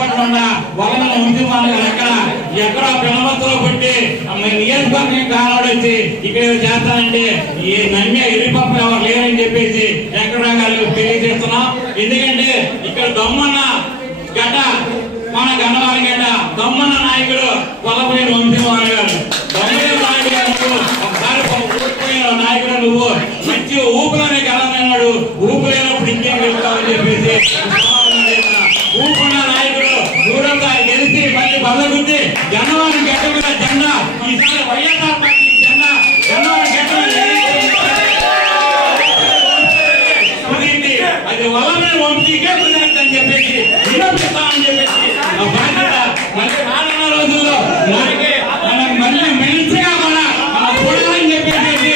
అందుబాటులో ఉన్న వలన ఉంచుకోవాలి ఎక్కడ ఎక్కడో పిల్లమత్తులో పుట్టి నియోజకవర్గం కాలవాడు వచ్చి ఇక్కడ చేస్తానంటే ఈ నమ్మే ఇరిపప్ప ఎవరు లేరని చెప్పేసి వెంకటరావు తెలియజేస్తున్నాం. ఎందుకంటే ఇక్కడ దమ్మన్న గడ్డ మన గన్నవారి గడ్డ దమ్మన్న నాయకుడు కొల్లపల్లి వంశీవారి గారు. దమ్మయ్య నాయుడు గారు ఒకసారి ఊడిపోయిన నాయకుడు నువ్వు మంచి ఊపులోనే గెలమైనాడు, ఊపు లేనప్పుడు ఇంకేం వెళ్తావని చెప్పేసి ఊపున్న నాయకుడు దూరంగా గెలిచి మళ్ళీ బలగుద్ది జనవారి గడ్డ మీద జెండా ఈసారి వైఎస్ఆర్ పార్టీ జెండా జనవారి గడ్డ అది వల్ల వంశీకే కుదరదని చెప్పేసి వినపిస్తామని చెప్పేసి బాధ్యత మళ్ళీ రానున్న రోజుల్లో మనకి మనం మళ్ళీ మంచిగా మన చూడాలని చెప్పేసి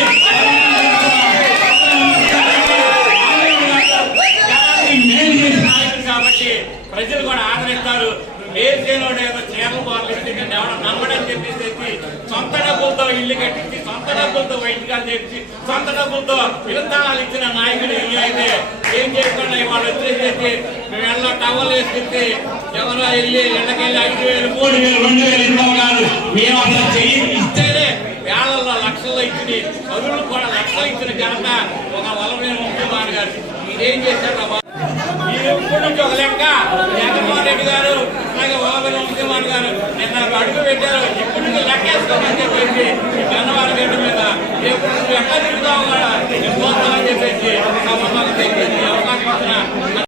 మేలు చేసిన నాయకుడు కాబట్టి ప్రజలు కూడా ఆదరిస్తారు. మేలు చేయడం చేపలు బాగుంటుంది ఎవడ నమ్మడని చెప్పేసి సొంత డబ్బులతో ఇల్లు కట్టించి సొంత డబ్బులతో వైద్యాలు చేసి సొంత డబ్బులతో విధానాలు ఇచ్చిన నాయకుడు ఇల్లు అయితే ఏం చేయకుండా వాళ్ళు వచ్చేసేసి మేము ఎన్నో టవల్ వేసుకుంటే ఎవరో వెళ్ళి ఎండకెళ్ళి 5,000 3,000 2,000 ఇస్తాం కాదు. మేము అసలు చెయ్యి ఇస్తేనే వేళల్లో లక్షల్లో ఇచ్చి చదువులు కూడా లక్షలు ఇచ్చిన ఘనత ఒక వల్లభనేని వంశీవారి గారు. మీరేం చేశారు ఇప్పటి నుంచి ఒక లెక్క జగన్మోహన్ రెడ్డి గారు అలాగే వల్లభనేని వంశీవారి గారు నిన్న అడుగు పెట్టారు. ఇప్పటి నుంచి లెక్కేసుకోమని చెప్పేసి గన్నవారి గడ్డ మీద ఎప్పుడు ఎట్లా తిరుగుతావు కూడా చెప్పేసి అవకాశం ఇచ్చిన